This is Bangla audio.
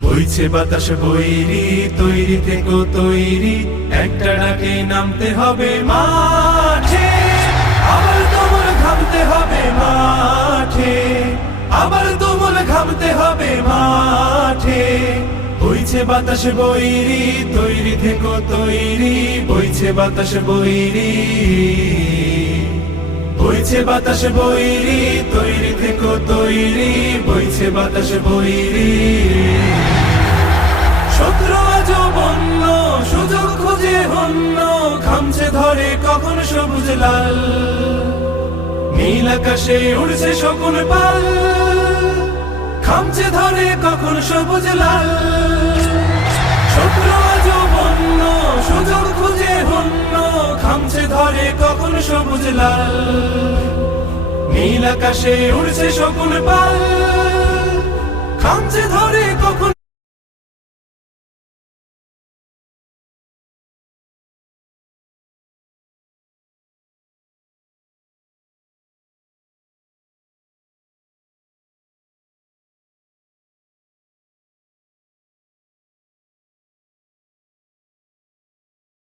বইছে বাতাস বৈরি, তৈরি থেকো তৈরি, একটা ডাকে নামতে হবে মাঠে। আবার তোমার ঘামতে হবে মাঠে, আবার তোমার ঘামতে হবে মাঠে। বইছে বাতাস বৈরি, তৈরি থেকো তৈরি, বইছে বাতাস বৈরি, বইছে বাতাস বৈরি, তৈরি থেকো তৈরি, বইছে বাতাস বৈরি। শত্রু আজ বন্য, সুযোগ খুঁজে হন্য, খামছে ধরে কখন সবুজ লাল, নীল আকাশে উড়ছে শকুন পাল, খামছে ধরে কখন সবুজ লাল। শত্রু আজ বন্য, সুযোগ খুঁজে হন্য, খামছে ধরে কখন সবুজ লাল, নীল আকাশে উড়ছে শকুন পাল, খামছে ধরে কখন